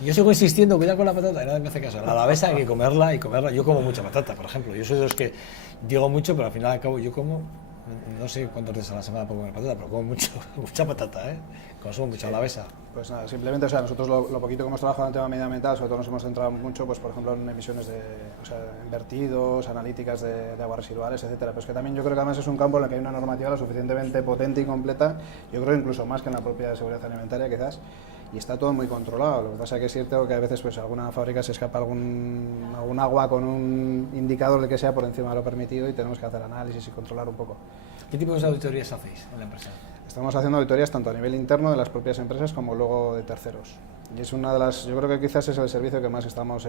y yo sigo insistiendo, cuidado con la patata, y nadie me hace caso. La alavesa hay que comerla y comerla. Yo como mucha patata, por ejemplo. Yo soy de los que digo mucho, pero al final al cabo yo como, no sé cuántos días a la semana puedo comer patata, pero como mucha patata, consumo mucha alavesa. Pues nada, simplemente, o sea, nosotros lo poquito que hemos trabajado en el tema medioambiental, sobre todo nos hemos centrado mucho, pues por ejemplo, en emisiones en vertidos, analíticas de aguas residuales, etcétera. Pero es que también yo creo que además es un campo en el que hay una normativa lo suficientemente potente y completa, yo creo incluso más que en la propia seguridad alimentaria quizás, y está todo muy controlado. Lo que pasa es que es cierto que a veces pues alguna fábrica se escapa algún agua con un indicador de que sea por encima de lo permitido y tenemos que hacer análisis y controlar un poco. ¿Qué tipo de auditorías hacéis en la empresa? Estamos haciendo auditorías tanto a nivel interno de las propias empresas como luego de terceros. Y es una de las, yo creo que quizás es el servicio que más estamos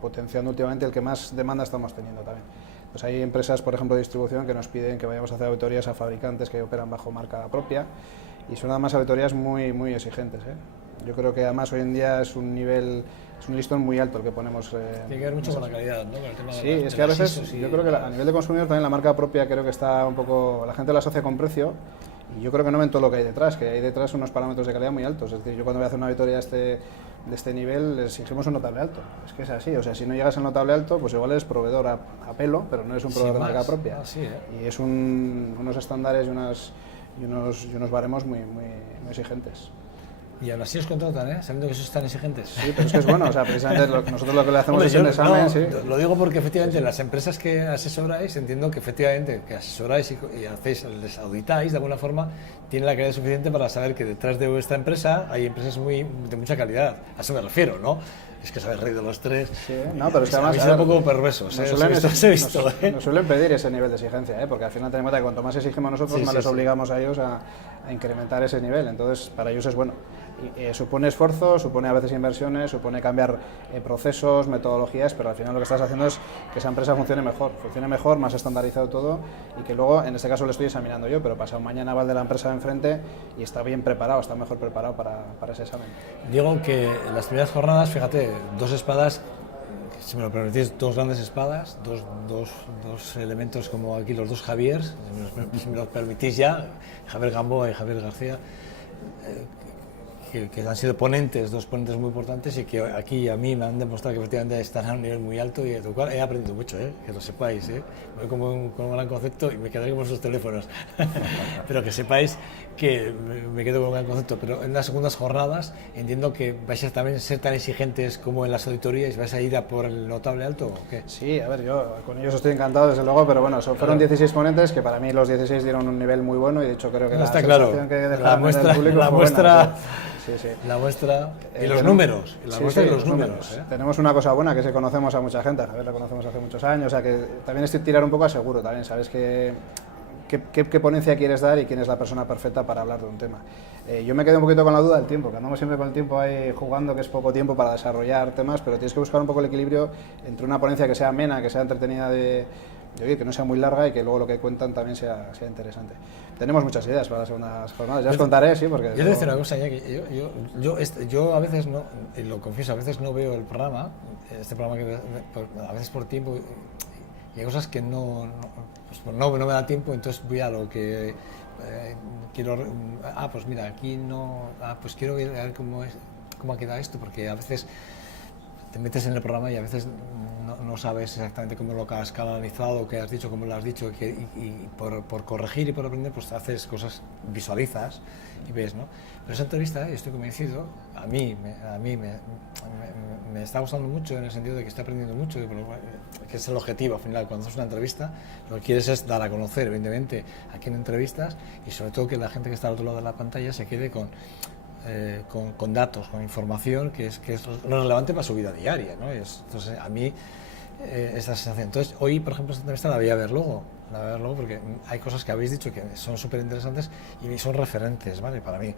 potenciando últimamente, el que más demanda estamos teniendo también. Pues hay empresas, por ejemplo, de distribución que nos piden que vayamos a hacer auditorías a fabricantes que operan bajo marca propia y son además auditorías muy, muy exigentes. Yo creo que además hoy en día es un listón muy alto el que ponemos. Tiene que ver mucho con la calidad, ¿no? Con el tema sí, es que a veces yo creo que a nivel de consumidor también la marca propia creo que está un poco, la gente la asocia con precio y yo creo que no ven todo lo que hay detrás, que hay detrás unos parámetros de calidad muy altos. Es decir, yo cuando voy a hacer una auditoría de este nivel les exigimos un notable alto. Es que es así, o sea, si no llegas al notable alto, pues igual eres proveedor a pelo, pero no eres un proveedor de marca propia. Y es unos estándares y unos baremos muy exigentes. Y aún así os contratan, sabiendo que sois tan exigentes. Sí, pero es que es bueno, o sea, precisamente nosotros lo que le hacemos es un examen. No, sí. Lo digo porque efectivamente las empresas que asesoráis, entiendo que efectivamente que asesoráis y hacéis, les auditáis de alguna forma, tienen la calidad suficiente para saber que detrás de vuestra empresa hay empresas de mucha calidad. A eso me refiero, ¿no? Es que os habéis reído los tres. Sí, no, pero es que además son un poco perversos. Nos suelen pedir ese nivel de exigencia, porque al final tenemos en cuenta que cuanto más exigimos nosotros, más les obligamos a ellos a a incrementar ese nivel, entonces para ellos es bueno. Supone esfuerzo, supone a veces inversiones, supone cambiar procesos, metodologías, pero al final lo que estás haciendo es que esa empresa funcione mejor, más estandarizado todo, y que luego, en este caso lo estoy examinando yo, pero pasado mañana va el de la empresa de enfrente y está bien preparado, está mejor preparado para ese examen. Digo que en las primeras jornadas, fíjate, 2 espadas, si me lo permitís, 2 grandes espadas, dos elementos como aquí los 2 Javiers, si me lo permitís ya, Javier Gamboa y Javier García, que han sido ponentes, 2 ponentes muy importantes y que aquí a mí me han demostrado que efectivamente están a un nivel muy alto y de lo cual he aprendido mucho, que lo sepáis. Me voy con un gran concepto y me quedaré con vuestros teléfonos, pero que sepáis que me quedo con un gran concepto. Pero en las segundas jornadas entiendo que vais a también ser tan exigentes como en las auditorías, ¿vais a ir a por el notable alto o qué? Sí, a ver, yo con ellos estoy encantado desde luego, pero bueno, fueron 16 ponentes que para mí los 16 dieron un nivel muy bueno y de hecho creo que No, la está sensación claro. que dejaron La muestra, en el público la fue muestra, buena, sí. la muestra y los tenemos- números, la sí, muestra sí, y los números. Tenemos una cosa buena, que es que conocemos a mucha gente, a Javier la conocemos hace muchos años, o sea que también es tirar un poco a seguro, también sabes qué ponencia quieres dar y quién es la persona perfecta para hablar de un tema. Yo me quedé un poquito con la duda del tiempo, que andamos siempre con el tiempo ahí jugando, que es poco tiempo para desarrollar temas, pero tienes que buscar un poco el equilibrio entre una ponencia que sea amena, que sea entretenida de oír, que no sea muy larga y que luego lo que cuentan también sea interesante. Tenemos muchas ideas para las segundas jornadas, ya os contaré, sí, porque... Yo te voy a decir una cosa, Iñaki, yo a veces no, y lo confieso, a veces no veo el programa, este programa que a veces por tiempo, y hay cosas que no me da tiempo, entonces voy a lo que quiero, pues mira, aquí no, pues quiero ver cómo ha quedado esto, porque a veces te metes en el programa y a veces no sabes exactamente cómo lo has canalizado, qué has dicho, cómo lo has dicho, y por corregir y por aprender, pues haces cosas, visualizas y ves, ¿no? Pero esa entrevista, estoy convencido, a mí me está gustando mucho en el sentido de que estoy aprendiendo mucho, que es el objetivo al final, cuando haces una entrevista, lo que quieres es dar a conocer, evidentemente, a quién entrevistas y sobre todo que la gente que está al otro lado de la pantalla se quede con datos, con información que es lo relevante para su vida diaria, ¿no? Entonces, a mí, esa sensación. Entonces, hoy, por ejemplo, esta entrevista la voy a ver luego porque hay cosas que habéis dicho que son súper interesantes y son referentes, ¿vale? Para mí.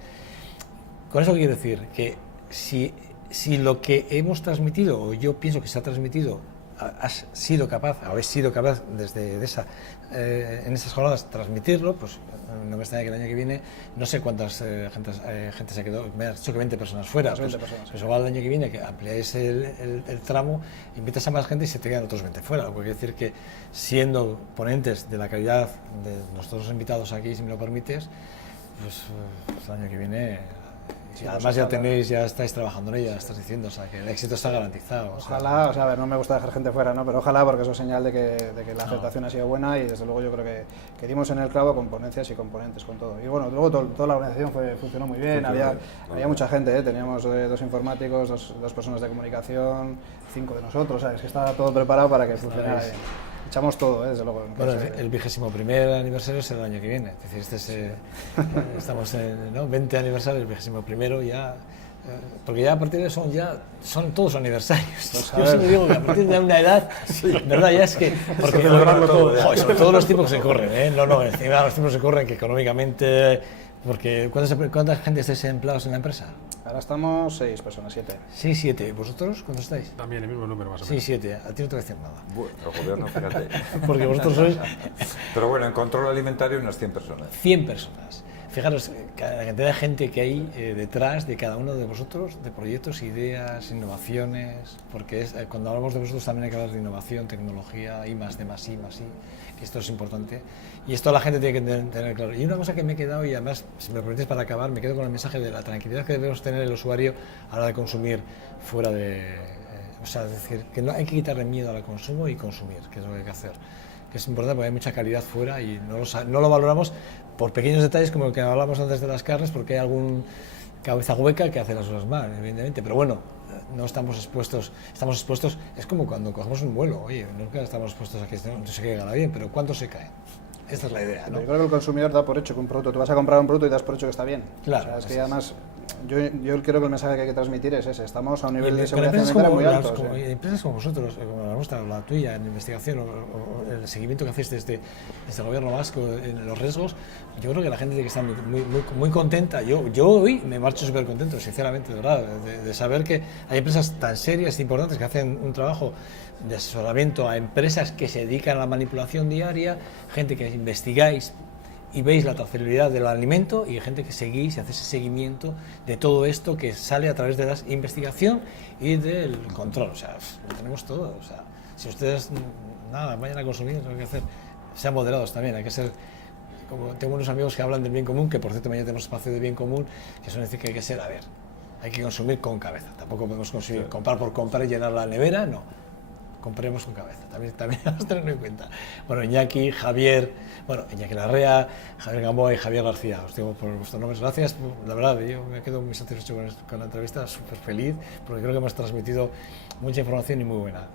Con eso quiero decir que si lo que hemos transmitido, o yo pienso que se ha transmitido, habéis sido capaz desde en esas jornadas transmitirlo, pues no me extraña que el año que viene, no sé cuántas gente se quedó, me has dicho que 20 personas fuera, 20 personas, pues igual el año que viene que ampliáis el tramo, invitas a más gente y se te quedan otros 20 fuera, lo que quiere decir que siendo ponentes de la calidad de nuestros invitados aquí, si me lo permites, pues el año que viene... Sí, además ya estáis trabajando en ella, estás diciendo, o sea, que el éxito está garantizado. Ojalá, o sea, a ver, no me gusta dejar gente fuera, ¿no? Pero ojalá, porque eso es señal de que la aceptación ha sido buena y desde luego yo creo que dimos en el clavo con ponencias y con ponentes, con todo. Y bueno, luego toda la organización funcionó muy bien, había mucha gente, teníamos 2 informáticos, dos personas de comunicación, 5 de nosotros, ¿sabes? Que estaba todo preparado para que funcionara bien. Echamos todo, desde luego. Bueno, el 21º aniversario será el año que viene, es decir, estamos en 20 aniversario, el 21º ya, porque ya a partir de eso son todos aniversarios. Pues yo siempre digo que a partir de una edad, ¿verdad? Ya es que, porque celebrarlo todo. Joder, sobre todo los tiempos que se corren, encima los tiempos que se corren, que económicamente, porque ¿cuánta gente estáis empleados en la empresa? Ahora estamos 6 personas, 7. 6, 7. ¿Vosotros cuántos estáis? También el mismo número más o 6, menos. 7. A ti no te voy a decir nada. Bueno, el gobierno, fíjate. Porque vosotros sois Pero bueno, en control alimentario unas 100 personas. 100 personas. Fijaros la cantidad de gente que hay detrás de cada uno de vosotros, de proyectos, ideas, innovaciones, porque cuando hablamos de vosotros también hay que hablar de innovación, tecnología, I+D+I+I, que esto es importante. Y esto la gente tiene que tener claro. Y una cosa que me he quedado, y además, si me lo permites para acabar, me quedo con el mensaje de la tranquilidad que debemos tener el usuario a la hora de consumir fuera de... o sea, es decir, que no hay que quitarle miedo al consumo y consumir, que es lo que hay que hacer. Que es importante porque hay mucha calidad fuera y no lo valoramos por pequeños detalles como el que hablamos antes de las carnes, porque hay algún cabeza hueca que hace las cosas mal, evidentemente, pero bueno, no estamos expuestos, es como cuando cogemos un vuelo, oye, nunca estamos expuestos a que no se caiga bien, pero ¿cuánto se cae? Esta es la idea, ¿no? Yo creo que el consumidor da por hecho que un producto, tú vas a comprar un producto y das por hecho que está bien. Claro, o sea, es que además yo creo que el mensaje que hay que transmitir es ese. Estamos a un nivel de seguridad empresas alimentaria muy como, alto. Sí. empresas como vosotros, como la nuestra, la tuya, en investigación o el seguimiento que hacéis desde el gobierno vasco en los riesgos, yo creo que la gente tiene que estar muy contenta. Yo hoy me marcho súper contento, sinceramente, de verdad, de saber que hay empresas tan serias e importantes que hacen un trabajo de asesoramiento a empresas que se dedican a la manipulación diaria, gente que investigáis y veis la trazabilidad del alimento y hay gente que seguís y hacéis ese seguimiento de todo esto que sale a través de la investigación y del control. O sea, lo tenemos todo. O sea, si ustedes, nada, vayan a consumir, lo que hay que hacer, sean moderados también, hay que ser, como tengo unos amigos que hablan del bien común, que por cierto mañana tenemos espacio de bien común, que suelen decir que hay que ser, a ver, hay que consumir con cabeza. Tampoco podemos consumir, comprar por comprar y llenar la nevera, no. Compremos con cabeza, también vamos a tenerlo en cuenta. Bueno, Iñaki, Javier, Iñaki Larrea, Javier Gamboa y Javier García, os digo por vuestros nombres, gracias. La verdad, yo me quedo muy satisfecho con la entrevista, súper feliz, porque creo que hemos transmitido mucha información y muy buena.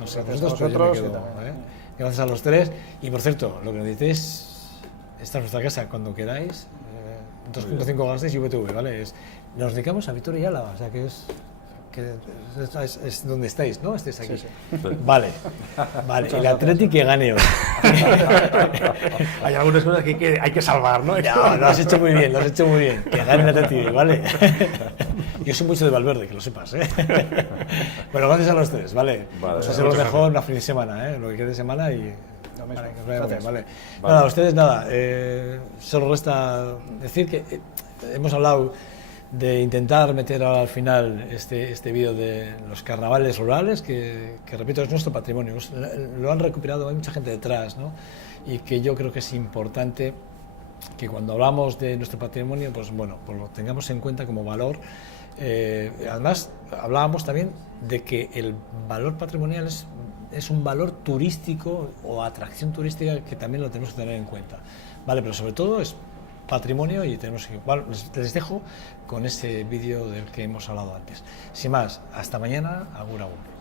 No sé, Gracias vosotros, pero yo me quedo, también. Gracias a los tres. Y por cierto, lo que necesitéis, esta es nuestra casa, cuando queráis, 2.5 Gasteiz y VTV, ¿vale? Nos dedicamos a Vitoria y Álava, o sea que es donde estáis, ¿no? Estáis aquí. Sí. Vale. El Atleti que gane hoy. Hay algunas cosas que hay que salvar, ¿no? No, lo has hecho muy bien, Que gane el Atleti, ¿vale? Yo soy mucho de Valverde, que lo sepas, ¿eh? Bueno, gracias a los tres, ¿vale? Os deseo lo mejor, una feliz semana, ¿eh? Lo que quede de semana y... Vale, que os vaya bien, vale. Nada, a ustedes nada, solo resta decir que hemos hablado de intentar meter al final este vídeo de los carnavales rurales, que repito, es nuestro patrimonio, lo han recuperado, hay mucha gente detrás, ¿no? Y que yo creo que es importante que cuando hablamos de nuestro patrimonio, pues bueno, pues lo tengamos en cuenta como valor. Además, hablábamos también de que el valor patrimonial es un valor turístico o atracción turística que también lo tenemos que tener en cuenta, ¿vale? Pero sobre todo es patrimonio y tenemos que... Bueno, les dejo con ese vídeo del que hemos hablado antes. Sin más, hasta mañana, agur agur.